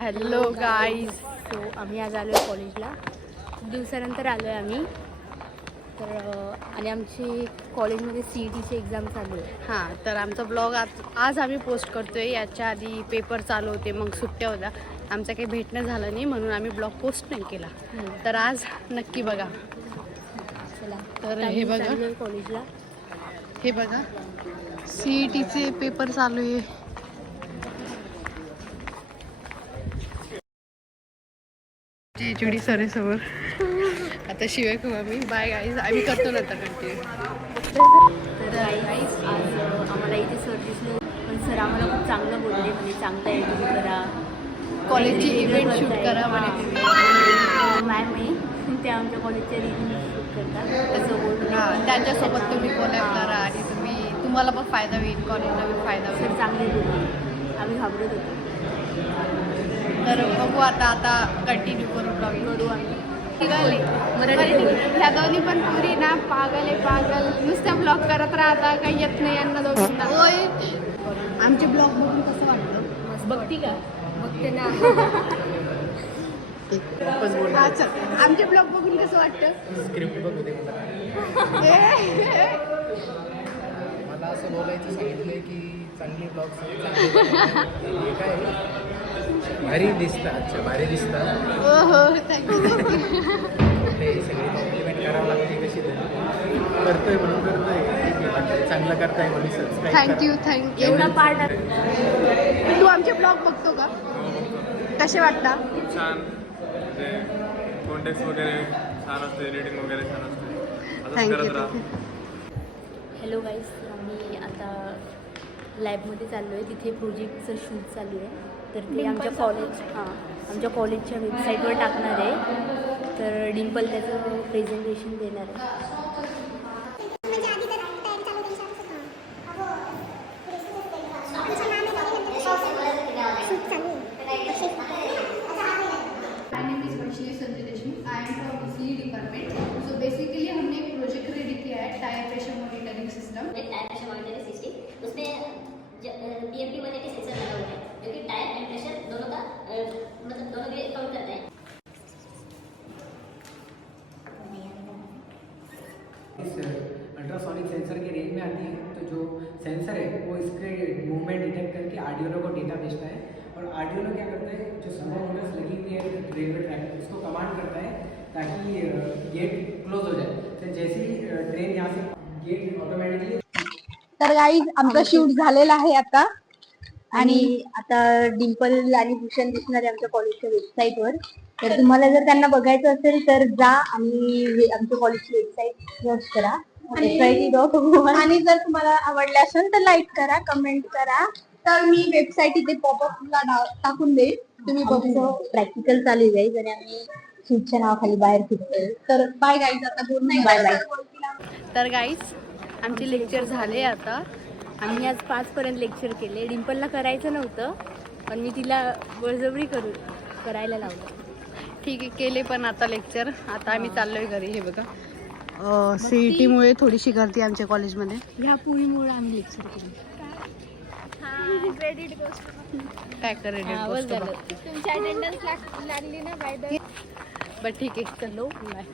Hello guys. So आम्ही आज आलो आहे कॉलेजला. खूप दिवसानंतर आलो आहे आम्ही. तर आणि आमची कॉलेजमध्ये CETची एक्झाम चालू आहे. हां, तर आमचा ब्लॉग आज आम्ही पोस्ट करतो आहे. याच्या आधी पेपर चालू होते, मग सुट्ट्या होत्या, आमचं काही भेटणं झालं नाही म्हणून आम्ही ब्लॉग पोस्ट नाही केला. तर आज नक्की बघा. चला, तर हे बघा कॉलेजला. हे बघा CETचे पेपर चालू आहे. जुडी सरेसमोर आता शिवाय खूप आम्ही. बाय गाईज, आम्ही करतो नंतर कंटिन्यू. तर गाईज आज आम्हाला इथे सर दिसले, पण सर आम्हाला खूप चांगलं बोलले, म्हणजे चांगलं एडिटिंग करा, कॉलेजची इव्हेंट शूट करा म्हणे. मॅम आहे ते आमच्या कॉलेजच्या रिव्ह्यू शूट करतात, तसं बोलून त्यांच्यासोबत तुम्ही कोलॅब करा आणि तुम्हाला पण फायदा होईल, कॉलेजला पण फायदा होईल. सर चांगले बोलले, आम्ही घाबरत होतो. तर बघू आता कंटिन्यू करू, ब्लॉगिंग करू आम्ही. निघाले ह्या दोन्ही पण पुरी ना पागल आहे, पागल. नुसत्या ब्लॉग करत राहता, काही येत नाही यांना दोघींना. होय, आमचे ब्लॉग बघून कसं वाटतं? बघती का? बघते ना. अच्छा, आमचे ब्लॉग बघून कसं वाटतं? स्क्रिप्ट बघू दे मला असं बोलायचं सांगितलंय की चांगली ब्लॉग्स काय भारी दिसतात. अच्छा, भारी दिसतात. हो हो, थँक्यू. ते सगळी कॉम्प्लिमेंट करावं लागते, कशी करतोय म्हणून करतोय, चांगलं करताय म्हणून सबस्क्राईब. थँक्यू. एवढा पार्ट. तू आमचे ब्लॉग बघतो का? कसे वाटतात? खूप छान, म्हणजे कॉन्टेक्स्ट वगैरे छान असते, एडिटिंग वगैरे छान असते. थँक्यू. हॅलो गाईज, आम्ही आता लॅबमध्ये चाललो आहे. तिथे प्रोजेक्टचं शूट चालू आहे. तर ते आमच्या कॉलेजच्या वेबसाईटवर टाकणार आहे. तर डिम्पल त्याचं प्रेझेंटेशन देणार आहे. बेसिकली हमने एक प्रोजेक्ट रेडी किया है, tyre pressure monitoring system. Tyre pressure monitoring system, उसमें PMP 180 सेंसर लगा हुआ है, जो कि टायर एंड प्रेशर दोनों का मतलब दोनों के काउंट करता है. इस अल्ट्रासोनिक सेंसर के रेंज में आती है, तो जो सेंसर है वो इसके मूवमेंट डिटेक्ट करके आर्डियो को डेटा भेजता है, और आर्डियो क्या करता है, जो सर्वो मोटर्स लगी हुई है रेलवे ट्रैक, उसको कमांड करता है ताकि गेट क्लोज हो जाए. तो जैसे ही ट्रेन यहाँ से गेट ऑटोमेटिकली. तर गाईज आमचा शूट झालेला आहे आता, आणि आता डिम्पल आणि भूषण दिसणार आहे आमच्या कॉलेजच्या वेबसाईटवर. तर तुम्हाला जर त्यांना बघायचं असेल तर जा आणि आमच्या कॉलेजची वेबसाईट सर्च करा, आणि जर तुम्हाला आवडले असेल तर लाईक करा, कमेंट करा. तर मी वेबसाईट इथे पॉपअपला टाकून देईल, तुम्ही बघू. प्रॅक्टिकल चालू जाईल आणि आम्ही शूटच्या नावाखाली बाहेर फिरतोय. तर बाय गाईज, आता बोल नाही. Bye bye. तर गाईज आमचे लेक्चर झाले आता. आम्ही आज 5 पर्यंत लेक्चर केले. डिम्पलला करायचं नव्हतं, पण मी तिला बळजबरी करायला लावलं. ठीक आहे, केले पण आता लेक्चर. आता आम्ही चाललोय घरी. हे बघा, CETमुळे थोडीशी गर्दी आमच्या कॉलेजमध्ये. ह्या पुरीमुळे आम्ही लेक्चर केले. क्रेडिट गोष्ट काय क्रेडिट तुमची अटेंडन्स लागली ना बाय द. बट ठीक आहे, चलो बाय.